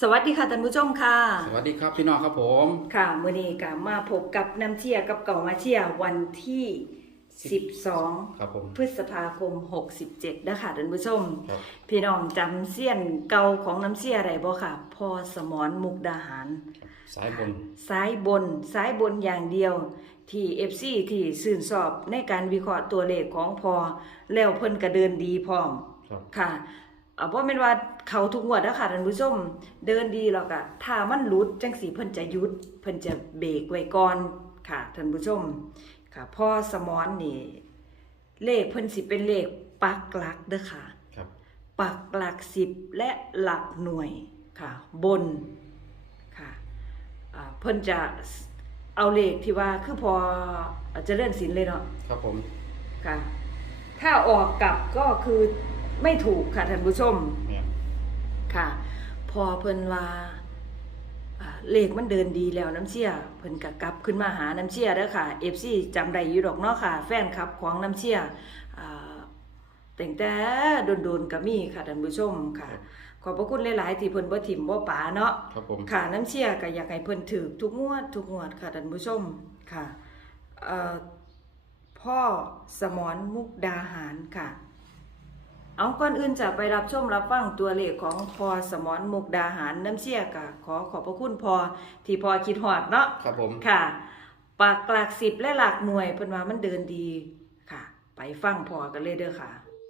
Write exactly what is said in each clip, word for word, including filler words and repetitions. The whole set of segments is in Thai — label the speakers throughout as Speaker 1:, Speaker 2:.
Speaker 1: สวัสดีค่ะท่านผู้ชมค่ะ
Speaker 2: สวัสดีครับพี่น้องครับผม
Speaker 1: ค่ะมื้อนี้ก็มาพบกับน้ำเชียกับเก่ามาเชียวันที่สิบสอง
Speaker 2: ครับผม
Speaker 1: พฤษภาคมหกสิบเจ็ดนะคะท่านผู้ชม
Speaker 2: ครับ
Speaker 1: พี่น้องจำเสี้ยนเก่าของน้ำเชียได้บ่ค่ะพ่อสมรมุกดาหาร
Speaker 2: สายบน
Speaker 1: สายบนสายบนอย่างเดียวที่ เอฟ ซี ที่ซื่นชอบในการวิเคราะห์ตัวเลขของพอแล้วเพิ่นก็เดินดีพร้อมค่ะเอาบ่แม่นว่าเขาทุกงวดแล้วค่ะท่านผู้ชมเดินดีแล้วก็ถ้ามันหลุดจังสิเพิ่นจะหยุดเพิ่นจะเบรกไว้ก่อนค่ะท่านผู้ชมค่ะพ่อสมรนี่เลขเพิ่นสิเป็นเลขปักหลักเด้อค่ะ
Speaker 2: ครับ
Speaker 1: ปักหลักสิบและหลักหน่วยค่ะบนค่ะเพิ่นจะเอาเลขที่ว่าคือพอเจริญศิลป์เลยเนาะ
Speaker 2: ครับผม
Speaker 1: ค่ะถ้าออกกลับก็คือไม่ถูกค่ะท่านผู้ชม
Speaker 2: เนี่ย
Speaker 1: ค่ะพอเพิ่นว่าเลขมันเดินดีแล้วน้ำเชี่ยเพิ่นก็กลับขึ้นมาหาน้ำเชี่ยเด้อค่ะ เอฟ ซี จำได้อยู่ดอกเนาะค่ะแฟนคลับของน้ำเชี่ยแต่งแต่โดนๆก็มีค่ะท่านผู้ชมค่ะขอบพระคุณหลายๆที่เพิ่นบ่ถิ่มบ่ป๋าเนาะ
Speaker 2: ครับผม
Speaker 1: ค่ะน้ำเชี่ยก็อยากให้เพิ่นถือทุกงวดทุกงวดค่ะท่านผู้ชมค่ะเอ่อพ่อสมรมุกดาหารค่ะเอาก่อนอื่นจะไปรับชมรับฟังตัวเลขของพอสมรมุกดาหารน้ำเชี่ยค่ะขอขอบพระคุณพอที่พอคิดฮอดเนาะ
Speaker 2: ครับผม
Speaker 1: ค่ะปากหลักสิบและหลักหน่วยเพิ่นว่ามันเดินดีค่ะไปฟังพอกันเลยเด้อค่ะ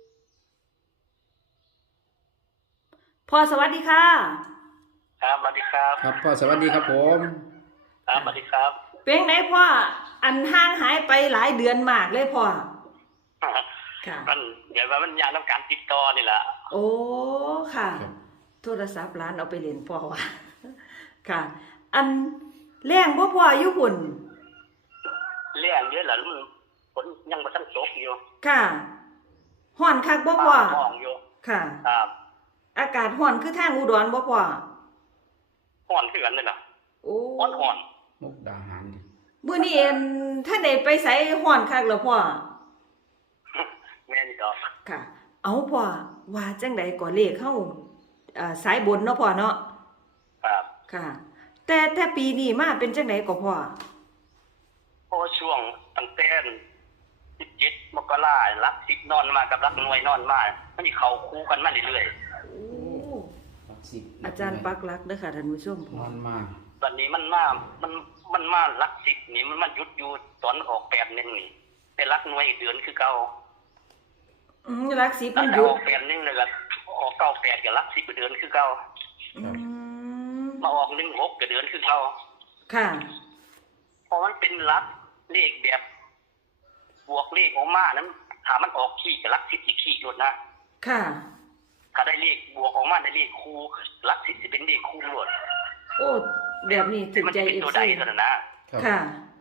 Speaker 1: พ่อสวัสดีค่ะ
Speaker 3: ครับสวัสดีครับ
Speaker 2: ครับพ่อสวัสดีครับผม
Speaker 3: ครับสวัสดีครับ
Speaker 1: เป็นไงพ่ออันห่างหายไปหลายเดือนมากเลยพ่อค่ะ
Speaker 3: มันเดี๋ยวว่ามันยากต้องการติดต่อนี่แหละ
Speaker 1: โอ้ค่ะโทรศัพท์ร้านเอาไปเล่นพ่อว่าค่ะอันแรงบ่พ่ออยู่หุ่น
Speaker 3: เรื่องเยอะหล่ะมันฝนยังบ่ทันตกอยู่
Speaker 1: ค่ะฮ้อนคักบ่พ่อ
Speaker 3: ห้องอยู่
Speaker 1: ค่ะ
Speaker 3: ครับ
Speaker 1: อากาศฮ้อนคือทางอุดรบ่พ่อ
Speaker 3: ฮ้อนคือกันนี่ล่ะ
Speaker 1: โอ้
Speaker 3: ฮ้อนฮ้อน
Speaker 2: มุกดาหาร
Speaker 1: มื้อนี้ท่านได้ไปไสฮ้อนคักแล้วพ่อ
Speaker 3: แม่นี่ดอก
Speaker 1: ค่ะเอาพ่อว่าจังได๋ก็เลขเฮาอ่าสายบนเนาะพ่อเนาะ
Speaker 3: ครับ
Speaker 1: ค่ะแต่แต่ปีนี้มาเป็นจังได๋ก็พ่อ
Speaker 3: เพราะช่วงตั้งแต่สิบเจ็ดมกราคมหลักสิบนอนมากับหลักหน่วยนอนมามันสิเข้าคู่กันมาเรื่อยๆ
Speaker 1: โอ้อาจารย์ปักหลักเด้อค่ะท่านผู้ชม
Speaker 2: นอนมา
Speaker 3: ตอนนี้มันมามันมันมาหลักสิบนี่มันมาหยุดอยู่ตอนออกแปดนึงนี่แต่หลักหน่วยอีกเดือนคือเก่า
Speaker 1: อืมหลักสิบมัน
Speaker 3: หยุดออกแปดนึงแล้วก็ออกเก้าแปดกับหลักสิบเดือนคือเก่า
Speaker 1: อืม
Speaker 3: มาออกหนึ่งหกกับเดือนคือเก่า
Speaker 1: ค่ะ
Speaker 3: เพราะมันเป็นหลักเลขแบบบวกเลขออกมานั้นถ้ามันออกขี้กับหลักสิบอีกขี้หลุดนะ
Speaker 1: ค่ะ
Speaker 3: ถ้าได้เลขบวกออกมาได้เลขคู่หลักสิบจะเป็นเลขคู่หลุด
Speaker 1: โอ้แบบนี้ถึงใจ
Speaker 3: เอฟ ซี เท่านั้นนะ
Speaker 1: ค่ะ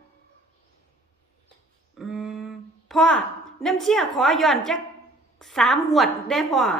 Speaker 1: อืมพ่อน้ำเชี่ยขอย้อนจักสามงวดได้พ่อ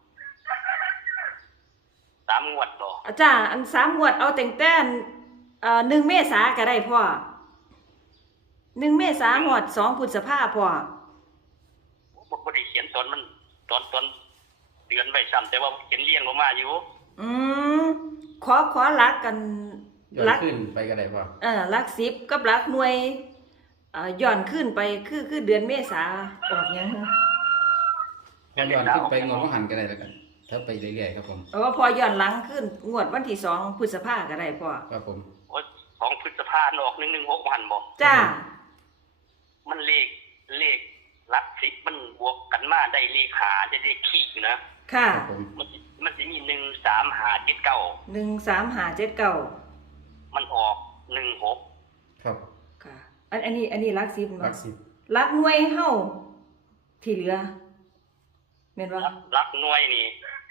Speaker 3: สามงวดบ่
Speaker 1: อาจารย์อันสามงวดเอาแต่งแต่เอ่อหนึ่งเมษาก็ได้พ่อหนึ่งเมษาหอดสองพฤษภาพ่อ
Speaker 3: บ่ได้เขียนตอนมันตอนตอนเดือนไว้ซ้ำแต่ว่าเขียนเรียงลงมาอยู่
Speaker 1: อืมขอขอหลักกัน
Speaker 2: หลักขึ้นไปก็ได้พ่อ
Speaker 1: เออหลักสิบกับหลักหน่วยเอ่อย้อนขึ้นไปคือคือเดือนเมษาออกยังฮะ
Speaker 2: พอย้อนขึ้นไปงวดของหันก็ได้แล้วกันถ้าไปเรื่อยๆครับผม
Speaker 1: เออพอย้อนหลังขึ้นงวดวันที่สองพฤษภาก็ได้พ่อ
Speaker 2: ครับผม
Speaker 3: โอ้สองพฤษภาออกหนึ่งหนึ่งหกหันบ่
Speaker 1: จ้า
Speaker 3: มันเลขเลขหลักสิบมันบวกกันมาได้เลขหาจะได้ขี้อยู่นะ
Speaker 1: ค่ะ
Speaker 3: มันมันจะมีหนึ่งสามหาเจ็ดเก้า
Speaker 1: หนึ่งสามหาเจ็ดเก้า
Speaker 3: มันออกหนึ่งหก
Speaker 2: ครับ
Speaker 1: ค่ะอันอันนี้อันนี้หลักสิบ
Speaker 2: หลักสิบ
Speaker 1: หลักหน่วยเฮาที่เหลือแม่นบ่
Speaker 3: หลักหน่วยนี่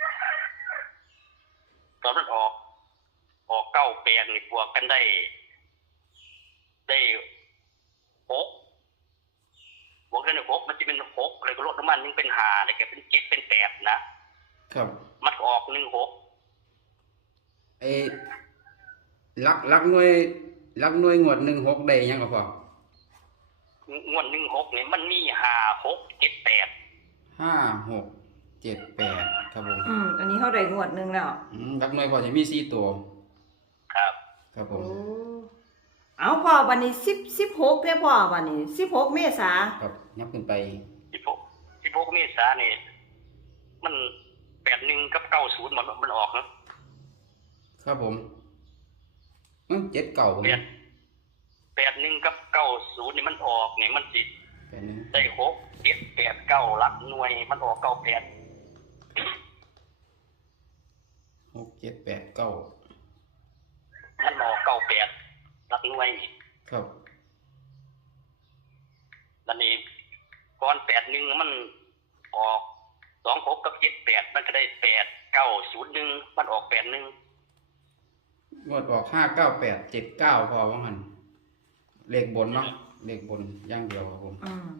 Speaker 3: ตอนมันออกออกเก้าแปดนี่บวกกันได้ได้หกบวกกันได้หกมันจะเป็นหกเลยก็ลดน้ำมันยังเป็นหาเลยก็เป็นเจ็ดเป็นแปดนะครับมันออกหนึ่งหก
Speaker 2: ไอ้ลักลักหน่วยลักหน่วยงวดหนึ่งหกได้ยังก็พ
Speaker 3: องวดหนึ่งหกเนี่ยมันมีห้าหกเจ็ดแปด
Speaker 2: ห้าหกเจ็ดแปดคครับผม
Speaker 1: อืมอันนี้เฮาได้งวดหนึงแล้ว
Speaker 2: อืมรักน้อยพอจะมีสี่ตัว
Speaker 3: ครับ
Speaker 2: ครับผ
Speaker 1: โอ้
Speaker 2: ม
Speaker 1: เอาพ่อบัดนี้10 16เด้อพ่อบัดนี้สิบหกเมษา
Speaker 2: ครับยับขึ้นไป
Speaker 3: สิบหกสิบหกเมษายนนี่มันแปดหนึ่งกับเก้าศูนย์มันมันออกนะครับ
Speaker 2: ผมเอ้ยเจ็ดเก่าผม
Speaker 3: แปดแปดหนึ่งกับเก้าศูนย์นี่มันออกนี่มันจิต
Speaker 2: แปดหนึ่ง
Speaker 3: ได้หกเจ็ดแปดเก้าหลักหน่วยมันออกเก้าแปด
Speaker 2: หกเจ็ดแปดเก้า
Speaker 3: มันออกเก้าแปดหลักหน่วย
Speaker 2: ครับ
Speaker 3: นั่นนี่ก่อนแปดหนึ่งมันออกสองหกกับเจ็ดแปดมันก็ได้แปดเก้าศูนย์หนึ่งมันออกแปดหนึ่ง
Speaker 2: งวดออกห้าเก้าแปดเจ็ดเก้าพอว่างันเลขบนเนาะเลขบนอย่างเดียวครับผม
Speaker 1: อืม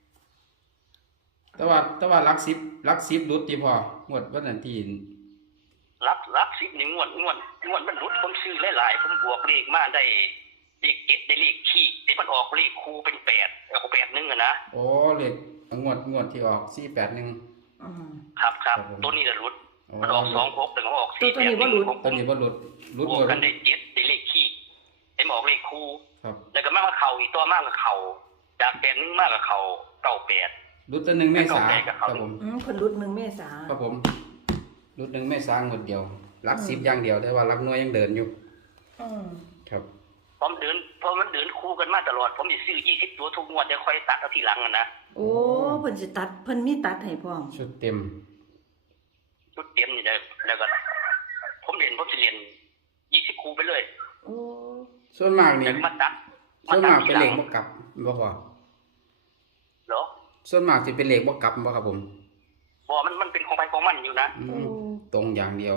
Speaker 2: แต่ว่าแต่ว่ารักสิบรักสิบรุดที่พองวดวันนั้นที่
Speaker 3: รับรับสิบหนึ่งงวดงวดงวดมันรุดผมซื้อหลายๆผมบวกเลขมาได้เลขเจ็ดได้เลขขี้แต่มันออกเลขคูเป็นแปดออกแปดหนึ่งอะนะ
Speaker 2: โอ้เลขงวดงวดที่ออกสี่แปดหนึ่ง
Speaker 1: อืม
Speaker 3: ครับครับ
Speaker 2: ครับผม
Speaker 3: ตัวนี้จะรุด
Speaker 2: อ๋อ
Speaker 3: มันออกสองหกแต่มันออก
Speaker 1: ตัว
Speaker 3: สี่
Speaker 1: ตัว
Speaker 3: แป
Speaker 1: นี้
Speaker 3: ดห
Speaker 1: บ่
Speaker 3: นึ่ง
Speaker 1: รุด
Speaker 3: ผม
Speaker 2: ตอนนี้บ่รุดรุด
Speaker 3: บ
Speaker 2: ง
Speaker 3: ว
Speaker 2: ว
Speaker 3: ก
Speaker 2: ด
Speaker 3: กันได้เจ็ดได้เลขขี้ได้มาออกเลขคู
Speaker 2: ครับ
Speaker 3: แล้วก็มากกับเข่าอีกตัวมากกับเข่าจากแปดหนึ่งมากกับเข่าเก้าแปด
Speaker 2: รุดตัวหนึ่งเมษา
Speaker 3: เก้าแปดกับ
Speaker 2: ค
Speaker 3: เขา
Speaker 2: รับผม
Speaker 1: อืมเพิ่นรุดหนึ่งเมษา
Speaker 2: ครับผมรุดหนึ่งเมษางวดเดียวรักสิบอย่างเดียวแต่ว่ารักน้อยยังเดินอยู่
Speaker 1: อืม
Speaker 2: ครับ
Speaker 3: ผมเดินเพราะมันเดินคู่กันมาตลอดผมจะซื้อยี่สิบตัวทุกงวดเดี๋ยวค่อยตัดเอาทีหลังอะนะ
Speaker 1: โอ้เพิ่นสิตัดเพิ่นมีตัดให้พร้อม
Speaker 2: ชุดเต็ม
Speaker 3: ชุดเตรียมนี่ได้แล้วก็ผมเรียนผมจะเรียนยี่สิบคู่ไปเลย
Speaker 1: โอ้
Speaker 2: ส่วนมากนี่
Speaker 3: แล้วก็มาตัด
Speaker 2: ส่วนมาก
Speaker 3: ที
Speaker 2: เป็น
Speaker 3: ห
Speaker 2: เล
Speaker 3: ลั
Speaker 2: ข
Speaker 3: ง
Speaker 2: บ่กลับบ่พอ
Speaker 3: เหรอ
Speaker 2: ส่วนมากสิเป็นเลขบ่กลับบ่ครับผม
Speaker 3: บอกมันมันเป็นของไปของมันอยู่นะ
Speaker 2: อืมตรงอย่างเดียว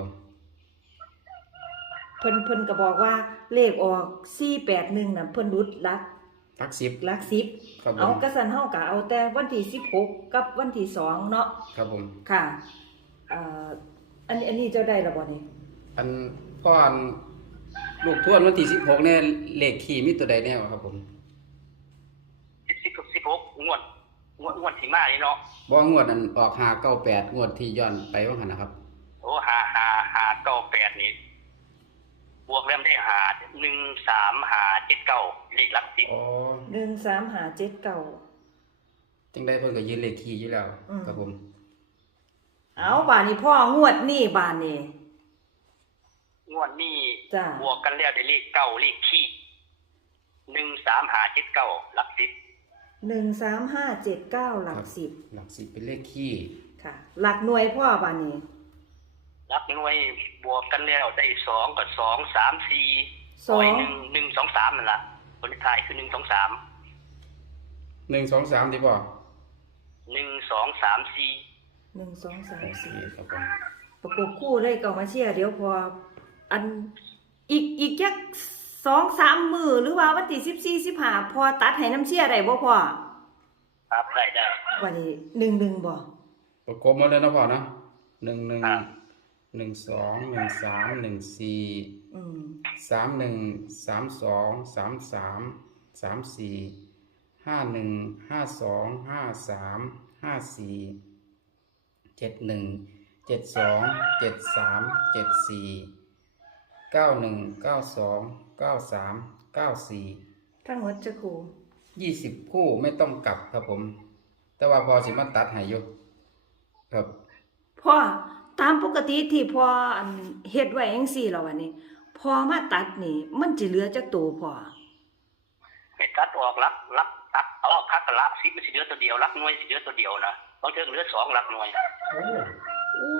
Speaker 1: เพิ่นเพิ่นก็บอกว่าเลขออกสี่แปดหนึ่งน่ะเพิ่นรุดหลัก
Speaker 2: รักสิบ
Speaker 1: หลักสิบ
Speaker 2: ครับผ
Speaker 1: เอา
Speaker 2: ม
Speaker 1: กระสันเฮาก็เอาแต่วันที่สิบหกกับวันที่สองเนาะ
Speaker 2: ครับผม
Speaker 1: ค่ะเอ่ออันนี้อันนี้เจ้าได้แล้วบ่นี่
Speaker 2: อันพ่ออันลูกทวนวันที่สิบหกเนี่ยเลขขี่มีตัวใดแน่วะครับผม
Speaker 3: สิบสิบสิบหกงวดงวดงวดที่มานี่เนาะ
Speaker 2: บ่งวดอันออกห้าเก้าแปดงวดที่ย้อนไปว่าหั่นนะครับ
Speaker 3: โอ้หาหาหาเก้าแปดนี่บวกแล้วได้หาหนึ่งสามหาเจ็ดเก้าเลขหลักสิบ
Speaker 2: อ๋อ
Speaker 1: หนึ่งสามห้าเจ็ดเก้า
Speaker 2: จังได้เพิ่นก็ยืนเลขขี่อยู่แล้ว
Speaker 1: อืม
Speaker 2: ครับผม
Speaker 1: เอาบาดนี้พ่องวดนี่บาดนี้
Speaker 3: งวดนี้
Speaker 1: จ้ะ
Speaker 3: บวกกันแล้วได้เลขเก้าเลขขี้หนึ่งสามหาเจ็ดเก้าหลักสิบ
Speaker 1: หนึ่งสามห้าเจ็ดเก้าหลักสิบ
Speaker 2: หลักสิบเป็นเลขขี่
Speaker 1: ค่ะ หลักหน่วยพ่อบาดนี้
Speaker 3: หลักหน่วยบวกกันแล้วได้สองกับสองสามสี่
Speaker 1: สอง
Speaker 3: หนึ่งหนึ่งสองสามนั่นแหละคนท้ายคือหนึ่งสองสาม
Speaker 2: หนึ่ง สอง สามดีบ่
Speaker 3: หนึ่งสองสามสี่
Speaker 1: หนึ่งสองสาม
Speaker 2: โอเค
Speaker 1: สี่
Speaker 2: ครับผม
Speaker 1: ประกบคู่เลยก็มาเชียร์เดี๋ยวพออันอีกอีกจักสองสามมือหรือว่าวันที่สิบสี่สิบห้าพอตัดให้น้ำเชียร์ได้บ่พ่อ
Speaker 3: ครับได้ได้
Speaker 1: วันนี้หนึ่งหนึ่งบ่
Speaker 2: ประกบหมดเลยนะพ่อนะหนึ่งหนึ่ง
Speaker 3: ครับ
Speaker 2: หนึ่งสองหนึ่งสามหนึ่งสี่
Speaker 1: อืม
Speaker 2: สามหนึ่งสามสองสามสามสามสี่ห้าหนึ่งห้าสองห้าสามห้าสี่เจ็ดหนึ่งเจ็ดสองเจ็ดสามเจ็ดสี่เก้าหนึ่งเก้าสองเก้าสามเก้าสี่
Speaker 1: ทั้งหมดจะครู
Speaker 2: ยี่สิบคู่ไม่ต้องกลับครับผม แต่ว่าพอสิมาตัดให้อยู่ครับ
Speaker 1: พ่อตามปกติที่พ่ออันเฮ็ดไว้จังซี่แล้ววันนี้พอมาตัดนี่ มันสิเหลือจักตัวพ่อ
Speaker 3: ให้ตัดออกลักลักตัดเอาคักกับลักสิบมันสิเหลือตัวเดียวลักหน่วยสิเหลือตัวเดียวนะบางเทื่อเหลือสองลักหน่วย
Speaker 2: โอ้
Speaker 1: โอ้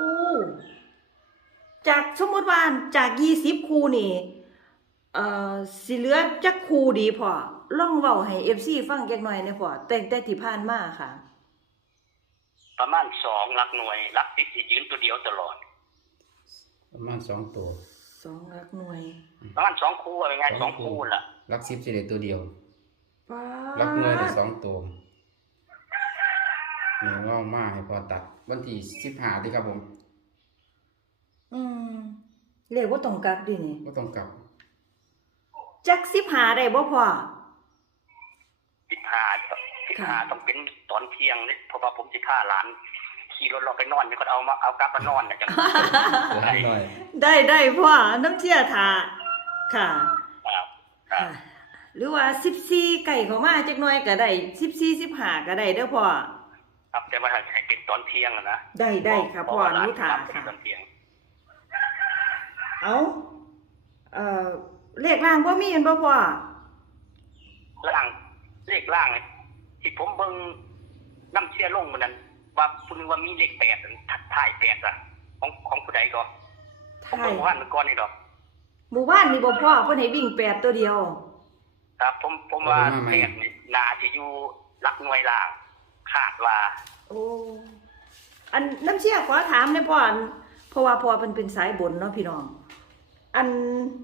Speaker 1: จากสมมุติว่าจากยี่สิบคู่นี่เอ่อสิเหลือจักคู่ดีพ่อลองเว้าให้ เอฟ ซี ฟังจักหน่อยแหน่พ่อแต่แต่ที่ผ่านมาค่ะ
Speaker 3: ประมาณสองลักหน่วยลักสิบสิยืนตัวเดียวตลอด
Speaker 2: ประมาณสองตัว
Speaker 1: สองหลักหน่วย
Speaker 3: ประมาณสองคู่อะไรเงี้ยสองคู่ล่ะ
Speaker 2: ลักสิบสิได้ตัวเดียว
Speaker 1: ป้า
Speaker 2: ลักหน่วยได้สองตัวนี่งอกมาให้พอตัด วันที่สิบห้าดีครับผม
Speaker 1: อืมเลขบ่ต้องกลับดินี่
Speaker 2: ก็ต้องกลับ
Speaker 1: จักสิบห้าได้บ่พ่อ
Speaker 3: สิบห้าสิบห้าต้องเป็นตอนเที่ยงเนี่ยเพราะว่าผมสิพาหลานขี่รถเราไปนอนนี่ก็เอามาเอากลับมานอนเนี่ยจัง
Speaker 2: หลายหน่อย
Speaker 1: ได้ได้พ่อน้ำเชี่ยทาค่ะ
Speaker 3: ครับครับ
Speaker 1: ค่ะ หรือว่าสิบสี่ไก่เขามาจักหน่อยก็ได้สิบสี่สิบห้าก็ได้เด้อพ่อ
Speaker 3: ครับแต่ว่าให้เป็นตอนเที่ยงอะนะ
Speaker 1: ได้ได้ครับพ่อหนูถา
Speaker 3: รับ
Speaker 1: ค่ะ
Speaker 3: ตอนเที่ยง
Speaker 1: เอาเอ่อเลขล่างบ่มีเห็นบ่พ่อ
Speaker 3: ล่างเลขล่างเนี่ยที่ผมเบิ่งน้ำเชื่อลงมันนั้นว่าคุณว่ามีเลขแปดอันทัดท้ายแปดอะของของผู้ใดก็ผม
Speaker 1: ใช่
Speaker 3: เบิ่งว่ามันก่อนนี่ดอก
Speaker 1: หมู่บ้านนี่บ่พ่อเพิ่นให้วิ่งแปดตัวเดียว
Speaker 3: ครับผมผมว่าแปดนี่นาที่อยู่หลักหน่วยล่างคาดว่า
Speaker 1: โอ้ อันน้ำเชี่ยขอถามเนี่ยพ่ออันเพราะว่าพ่อเป็นเป็นสายบนเนาะพี่น้อง อัน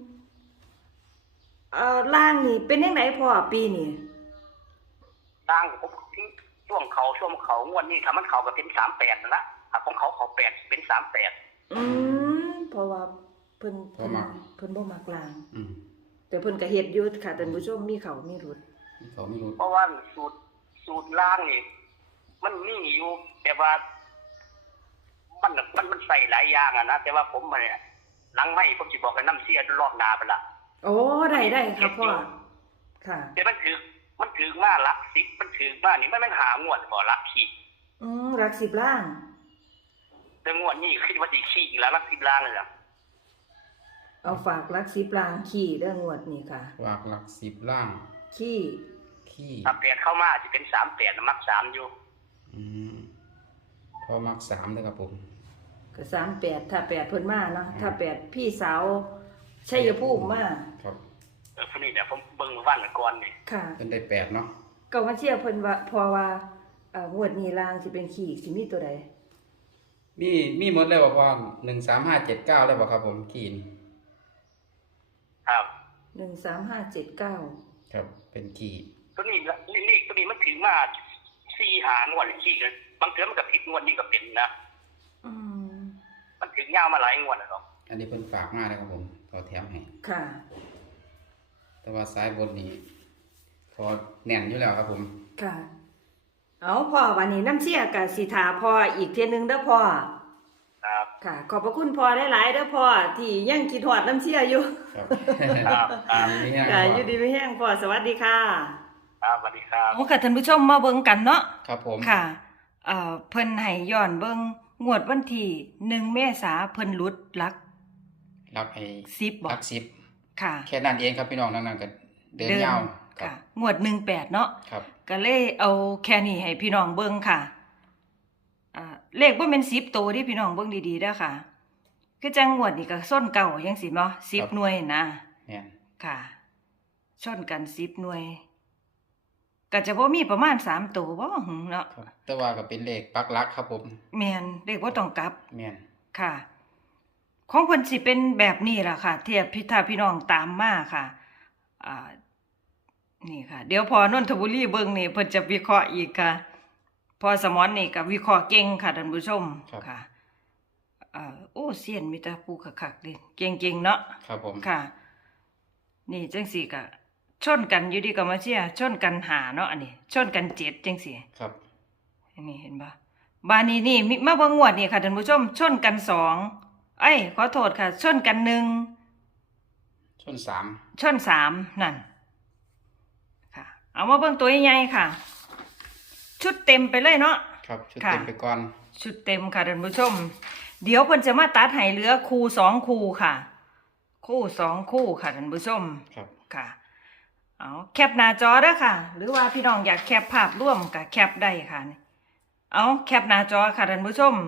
Speaker 1: เอ่อล่างนี่เป็นยังไงพ่อปีนี้
Speaker 3: ล่างผมที่ช่วงเขาช่วงเขางวดนี้ถ้ามันเขาก็เป็นสามแปดนั่นละถ้าของเขาเขาแปดเป็นสามแปด
Speaker 1: อืมเพราะว่าเพิ่น
Speaker 2: บ่มัก
Speaker 1: เพิ่นบ่มักล่าง
Speaker 2: อืม
Speaker 1: แต่เพิ่นก็เฮ็ดอยู่ค่ะท่านผู้ชมมีเขามีรุด
Speaker 2: เขาไม่รู้
Speaker 3: เพราะว่าสูตรสูตรล่างนี่มันมีอยู่แต่ว่า มันมันมันใส่หลายอย่างอะนะแต่ว่าผมเนี่ยหลังไม่ผมจะบอกกับน้ำเสียรอบหนาไปละ
Speaker 1: โอ้ได้ได้ครับพ่อค่ะ
Speaker 3: แต่มันถือมันถือมาละสิบมันถือมานี่มันมันหางวดบ่ละขีด
Speaker 1: อืมรักสิบล่าง
Speaker 3: แต่งวดนี้คิดว่าดีขี้อีกแล้วละสิบล้านเลยล่ะ
Speaker 1: เอาฝากรักสิบล่างขี้เรื่องงวดนี่ค่ะ
Speaker 2: วากหลักสิบล่าง
Speaker 1: ขี้
Speaker 2: ขี้
Speaker 3: ถ้าแปดเข้ามาอาจจะเป็นสามแปดมักสามอยู่
Speaker 2: อืมพอมักสามเลยครับผม
Speaker 1: ก็สามแปดถ้าแปดเพิ่นมาเนาะถ้าแปดพี่สาวชัยภูมิมา
Speaker 2: ครับ
Speaker 3: เออพวกนี้เนี่ยผมเบิ่งวันก่อนนี่
Speaker 1: ค่ะ
Speaker 2: เป็นได้แปดเนาะ
Speaker 1: ก็มาเชื่อเพิ่นว่าพอว่าเอ่องวดนี้ล่างสิเป็นขี้สิมีตัวใด
Speaker 2: มีมีหมดเลยบอกว่าหนึ่งสามห้าเจ็ดเก้าเลยบอกครับผมขี้น
Speaker 3: ครับ
Speaker 1: หนึ่งสามห้าเจ็ดเก้า
Speaker 2: ครับ เป็นขี้
Speaker 3: ตัวนี้ละเลขตัวนี้มันถือมาสี่หางวดขี้กันบางเทื่อมันก็ผิดงวดนี้ก็เป็นนะ
Speaker 1: อืม
Speaker 3: มันถึงยาวมาหลายงวดแล้วเนาะ
Speaker 2: อันนี้เพิ่นฝากมาเลยครับผมขอแถมให้
Speaker 1: ค่ะ
Speaker 2: แต่ว่าซ้ายบนนี้พอแน่นอยู่แล้วครับผม
Speaker 1: ค่ะ เอาพ่อวันนี้น้ำเชี่ยกับสีถาพ่ออีกเทียหนึงเด้อพ่อ
Speaker 3: ครับ
Speaker 1: ค่ะ ขอบพระคุณพ่อหลายๆเด้อพ่อที่ยังคิดฮอดน้ำเชี่ยอยู่
Speaker 2: ครับ
Speaker 3: ครับครับ
Speaker 2: นี่นะค
Speaker 1: ค่ะ
Speaker 2: รับ
Speaker 1: อยู่ดีไม่แห้งพ่อสวัสดีค่ะ
Speaker 3: ครับสวัสดีครับ
Speaker 1: โอ้ค่ะท่านผู้ชมมาเบิ่งกันเนาะ
Speaker 2: ครับผม
Speaker 1: ค่ะเอ่อเพิ่นให้ย้อนเบิ่งงวดวันที่หนึ่งเมษาเพิ่นหลุดหลัก
Speaker 2: รับไอ้
Speaker 1: สิบบ่
Speaker 2: รักสิบ
Speaker 1: ค่ะ
Speaker 2: แค่นั้นเองครับพี่น้องนั่นๆก็เดินยาวครั
Speaker 1: ค่ะ
Speaker 2: บ
Speaker 1: งวดหนึ่งแปดเนาะ
Speaker 2: ครับ
Speaker 1: ก็เลยเอาแค่นี้ให้พี่น้องเบิ่งค่ะอ่าเลขบ่แม่นสิบโตวเดิพี่น้องเบิ่งดีๆเด้อค่ะ คือจังงวดนี่ก็ส้นเก่าจังซี่เนาะสิบหน่วยนะ
Speaker 2: เนี่ย
Speaker 1: ค่ะชนกันสิบหน่วย ก็จะบ่มีประมาณสามตัวบ่หึเนาะ
Speaker 2: ครับ แต่ว่าก็เป็นเลขปักหลักครับผม
Speaker 1: แม่นเลขบ่ต้องกลับ
Speaker 2: แม่น
Speaker 1: ค่ะ ของเพิ่นสิเป็นแบบนี้ล่ะค่ะ เทียบพิธาพี่น้องตามมาค่ะ อ่า นี่ค่ะ เดี๋ยวพอนนทบุรีเบิ่งนี่เพิ่นจะวิเคราะห์อีกค่ะ พอสมอนนี่ก็วิเคราะห์เก่งค่ะท่านผู้ชมค่ะอ่าโอ้เซียนมีแต่ผู้คักๆเด้เก่งๆเนาะ
Speaker 2: ครับผม
Speaker 1: ค่ะ นี่จังสี่ก็ชนกันอยู่ดีก็มาเชียร์ชนกันหาเนาะอันนี้ชนกันเจ็ดจังสี่
Speaker 2: ครับ
Speaker 1: อันนี้เห็นปะบานนี้นี่มิมาเบิ่งงวดนี่ค่ะท่านผู้ชม ชนกันสองเอ้ยขอโทษค่ะ ชนกันหนึ่ง
Speaker 2: ชนสาม
Speaker 1: ชนสามนั่นค่ะ เอามาเบิ่งตัวใหญ่ๆค่ะ ชุดเต็มไปเลยเนาะ
Speaker 2: ครับชุด
Speaker 1: ค่ะ
Speaker 2: เต็มไปก่อน
Speaker 1: ชุดเต็มค่ะท่านผู้ชม เดี๋ยวเพิ่นจะมาตัดให้เหลือคู่สองคู่ค่ะ คู่สองคู่ค่ะท่านผู้ชม
Speaker 2: ครับ
Speaker 1: ค่ะ เอาแคปหน้าจอเด้อค่ะ หรือว่าพี่น้องอยากแคปภาพร่วมกับแคปได้ค่ะ เอาแคปหน้าจอค่ะท่านผู้ชม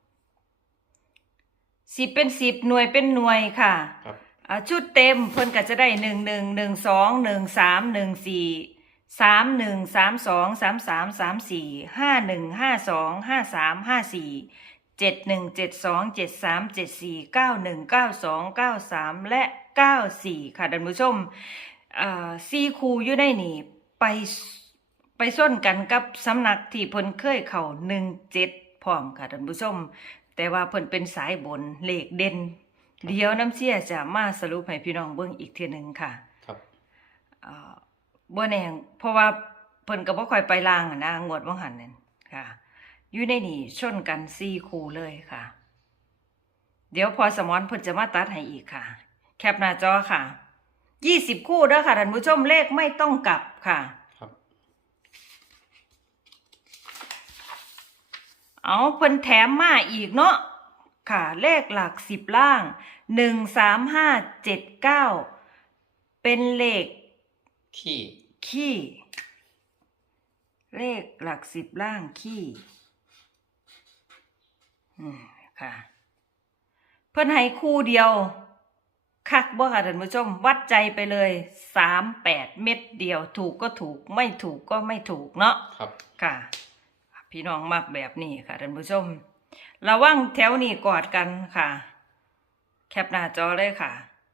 Speaker 1: สิบเป็นสิบหน่วยเป็นหน่วยค่ะ
Speaker 2: ครับ
Speaker 1: อ่าชุดเต็มเพิ่นก็จะได้หนึ่งหนึ่งหนึ่งสองหนึ่งสามหนึ่งสี่สามหนึ่งสามสองสามสามสามสี่ห้าหนึ่งห้าสองห้าสามห้าสี่เจ็ดหนึ่งเจ็ดสองเจ็ดสามเจ็ดสี่เก้าหนึ่งเก้าสองเก้าสามและเก้าสี่ค่ะท่านผู้ชมอ่าสี่คูอยู่ในนี่ไปไปส้นกันกับสำนักที่เพิ่นเคยเข้าหนึ่งเจ็ดพร้อมค่ะท่านผู้ชม แต่ว่าเพิ่นเป็นสายบนเลขเด่นเดี๋ยวน้ำเชี่ยจะมาสรุปให้พี่น้องเบิ่งอีกเทีนึงค่ะ
Speaker 2: ครับ
Speaker 1: อ่าบ่แน่เพราะว่าเพิ่นก็บ่ค่อยไปล่างอะนะงวดบ่หันนั่นค่ะอยู่ในนี่ชนกันสี่คู่เลยค่ะ เดี๋ยวพอสมอนเพิ่นจะมาตัดให้อีกค่ะ แคปหน้าจอค่ะยี่สิบคู่เด้อค่ะท่านผู้ชมเลขไม่ต้องกลับค่ะ
Speaker 2: ครับ
Speaker 1: เอาเพิ่นแถมมาอีกเนาะค่ะ เลขหลักสิบล่างหนึ่งสามห้าเจ็ดเก้าเป็นเลข
Speaker 2: ขี้
Speaker 1: ขี้ เลขหลักสิบล่างขี้อืมค่ะ เพิ่นให้คู่เดียว คักบ่ค่ะท่านผู้ชม วัดใจไปเลยสามแปดเม็ดเดียว ถูกก็ถูกไม่ถูกก็ไม่ถูกเนาะ
Speaker 2: ครับ
Speaker 1: ค่ะ พี่น้องมักแบบนี้ค่ะท่านผู้ชม ระวังแถวนี้กอดกันค่ะ แคปหน้าจอเลยค่ะ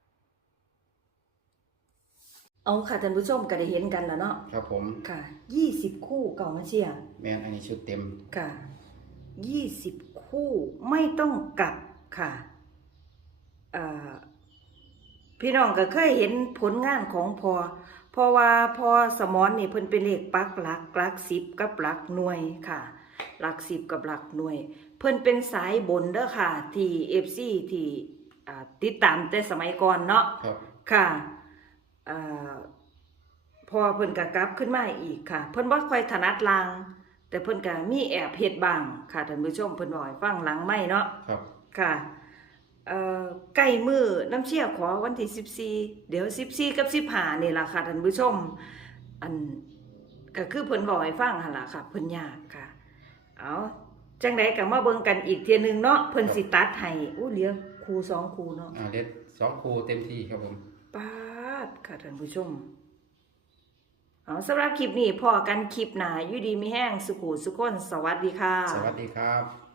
Speaker 1: เอาค่ะท่านผู้ชมก็ได้เห็นกันแล้วเนาะ
Speaker 2: ครับผม
Speaker 1: ค่ะยี่สิบคู่เก่ามาเชียร์
Speaker 2: แม่นอันนี้ชุดเต็ม
Speaker 1: ค่ะยี่สิบคู่ไม่ต้องกลับค่ะเอ่อพี่น้องก็เคยเห็นผลงานของพอเพราะว่าพอสมอนนี่เพิ่นเป็นเลขปักหลักหลักสิบกับหลักหน่วยค่ะหลักสิบกับหลักหน่วย เพิ่นเป็นสายบนเด้อค่ะ ที่ เอฟ ซี ที่อ่าติดตามแต่สมัยก่อนเนาะ
Speaker 2: ครับ
Speaker 1: ค่ะเอ่อพอเพิ่นก็กลับขึ้นมาอีกค่ะ เพิ่นบ่ค่อยถนัดลาง แต่เพิ่นก็มีแอบเฮ็ดบ้างค่ะท่านผู้ชมเพิ่นบอกให้ฟังหลังไม้เนาะ
Speaker 2: ครับ
Speaker 1: ค่ะเอ่อใกล้มือน้ำเชี่ยขอวันที่สิบสี่เดี๋ยวสิบสี่กับสิบห้านี่ล่ะค่ะท่านผู้ชมอันก็คือเพิ่นบอกให้ฟังหั่นล่ะค่ะเพิ่นยากค่ะเอาจังไดก็มาเบิ่งกันอีกเที่ยหนึงเนาะเพิ่นสิตัดให้อู้เหลือคู่สองคู่เนาะ
Speaker 2: อ่าเล็ดสองคู่เต็มที่ครับผม
Speaker 1: ปาดค่ะท่านผู้ชมเอาสำหรับคลิปนี้พอกันคลิปหน้าอยู่ดีมีแห้งสุขุสุขคนสวัสดีค่ะ
Speaker 2: สวัสดีครับ